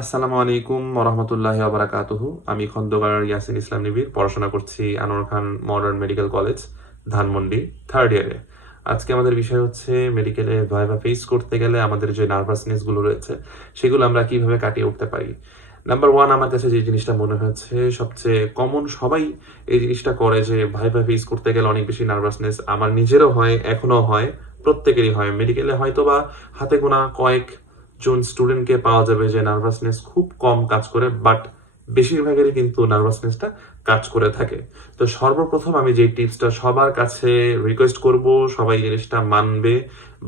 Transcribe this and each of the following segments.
আসসালামু আলাইকুম ওরহমতুল্লাহি ওবারাকাতুহু। আমি খন্দকার ইয়াসিন ইসলাম নিবিড় পড়াশোনা করছি Anwar Khan modern medical college, Dhanmondi, third ইয়ারে। আজকে আমাদের বিষয় হচ্ছে মেডিকেলে ভাইভা ফেস করতে গেলে আমাদের যে নার্ভাসনেস গুলো রয়েছে সেগুলো আমরা কিভাবে কাটিয়ে উঠতে পারি। নাম্বার ওয়ান, আমার কাছে যে জিনিসটা মনে হয়েছে সবচেয়ে কমন, সবাই এই জিনিসটা করে যে ভাইভা ফেস করতে গেলে অনেক বেশি নার্ভাসনেস। আমার নিজেরও হয়, এখনো হয়, প্রত্যেকেরই হয়। মেডিকেলে হয়তো বা হাতে গোনা কয়েক জন স্টুডেন্টকে পাওয়া যাবে যে নার্ভাসনেস খুব কম কাজ করে, বাট বেশিরভাগেরই কিন্তু নার্ভাসনেসটা কাজ করে থাকে। তো সর্বপ্রথম আমি যে টিপসটা সবার কাছে রিকোয়েস্ট করব, সবাই জিনিসটা মানবে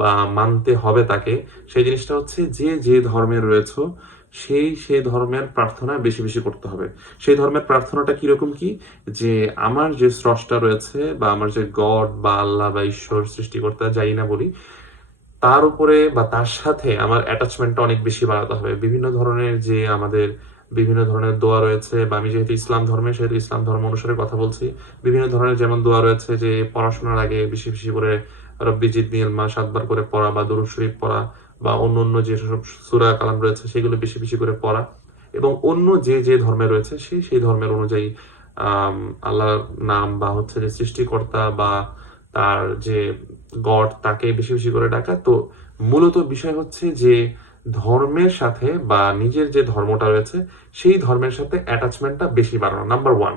বা মানতে হবে তাকে, সেই জিনিসটা হচ্ছে যে যে ধর্মের রয়েছে সেই ধর্মের প্রার্থনা বেশি বেশি করতে হবে। সেই ধর্মের প্রার্থনাটা কিরকম কি, যে আমার যে স্রষ্টা রয়েছে বা আমার যে গড বা আল্লাহ বা ঈশ্বর সৃষ্টিকর্তা যাই না বলি, তার উপরে বা তার সাথে আমার অ্যাটাচমেন্টটা অনেক বেশি বাড়াতে হবে। বিভিন্ন ধরনের যে আমাদের বিভিন্ন ধরনের দোয়া রয়েছে, বা আমি যেহেতু ইসলাম ধর্মে সেহেতু ইসলাম ধর্ম অনুসারে কথা বলছি। বিভিন্ন ধরনের যেমন দোয়া রয়েছে যে পড়াশোনার আগে বেশি বেশি করে রব্বি জিদনি ইলমা 7 বার করে পড়া, বা দরুদ শরীফ পড়া, বা অন্য অন্য যেসব সূরা কালাম রয়েছে সেগুলো বেশি বেশি করে পড়া, এবং অন্য যে যে ধর্মে রয়েছে সেই ধর্মের অনুযায়ী আল্লাহর নাম বা হচ্ছে যে সৃষ্টিকর্তা বা তার যে গড তাকে বেশি বেশি করে ডাকা। তো মূলত বিষয় হচ্ছে যে ধর্মের সাথে বা নিজের যে ধর্মটা রয়েছে সেই ধর্মের সাথে অ্যাটাচমেন্টটা বেশি বাড়ানো, নাম্বার ওয়ান।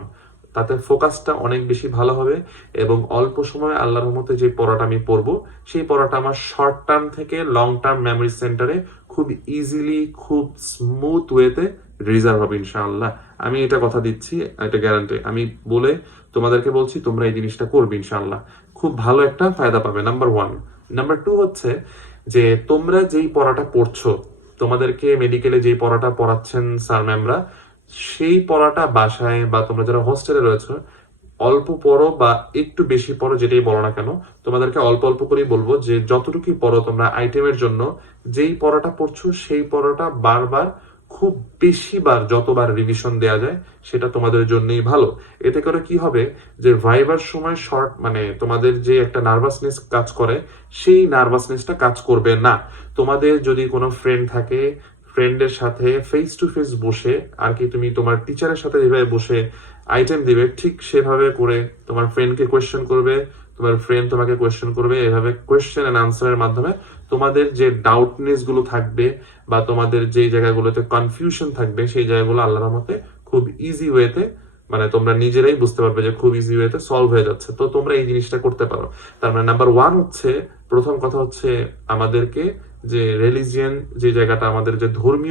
তাতে ফোকাসটা অনেক বেশি ভালো হবে, এবং অল্প সময়ে আল্লাহর রহমতে যে পড়াটা আমি পড়বো সেই পড়াটা আমার শর্ট টার্ম থেকে লং টার্ম মেমোরি সেন্টারে খুব ইজিলি, খুব স্মুথ ওয়েতে রিজার্ভ হবে ইনশাআল্লাহ। আমি এটা কথা দিচ্ছি, এটা গ্যারান্টি আমি বলে তোমাদেরকে বলছি, তোমরা এই জিনিসটা করবে ইনশাআল্লাহ, খুব ভালো একটা ফায়দা পাবে। Number one. নাম্বার টু হচ্ছে যে তোমরা যেই পড়াটা পড়ছো, তোমাদেরকে মেডিকেলে যেই পড়াটা পড়াচ্ছেন স্যার ম্যামরা, সেই পড়াটা বাসায় বা তোমরা যারা হোস্টেলে রয়েছো অল্প পড়ো বা একটু বেশি পড়ো, যেটাই বলো না কেন, তোমাদেরকে অল্প অল্প করেই বলবো যে যতটুকুই পড়ো তোমরা আইটেমের জন্য যেই পড়াটা পড়ছো সেই পড়াটা বারবার, খুব বেশি বার, যতবার রিভিশন দেয়া যায় সেটা তোমাদের জন্যই ভালো। এতে করে কি হবে যে ভাইবার সময় শর্ট মানে তোমাদের যে একটা নার্ভাসনেস কাজ করে সেই নার্ভাসনেসটা কাজ করবে না। তোমাদের যদি কোনো ফ্রেন্ড থাকে, ফ্রেন্ডের সাথে ফেস টু ফেস বসে আর কি, তুমি তোমার টিচারের সাথে যেভাবে বসে আইটেম দিবে ঠিক সেভাবে করে তোমার ফ্রেন্ডকে কোয়েশ্চেন করবে, তোমার ফ্রেন্ড তোমাকে কোয়েশ্চেন করবে, এভাবে কোয়েশ্চেন এন্ড আনসারের মাধ্যমে তোমাদের যে ডাউটনেস গুলো থাকবে বা তোমাদের যে জায়গাগুলোতে কনফিউশন থাকবে সেই জায়গাগুলো আল্লাহর রহমতে খুব ইজি ওয়েতে, মানে তোমরা নিজেরাই বুঝতে পারবে যে খুব ইজি ওয়েতে সলভ হয়ে যাচ্ছে। তো তোমরা এই জিনিসটা করতে পারো। তার মানে নাম্বার ওয়ান হচ্ছে, প্রথম কথা হচ্ছে আমাদেরকে যে রিলিজিয়ান, যে জায়গাটা আমাদের যে ধর্মীয়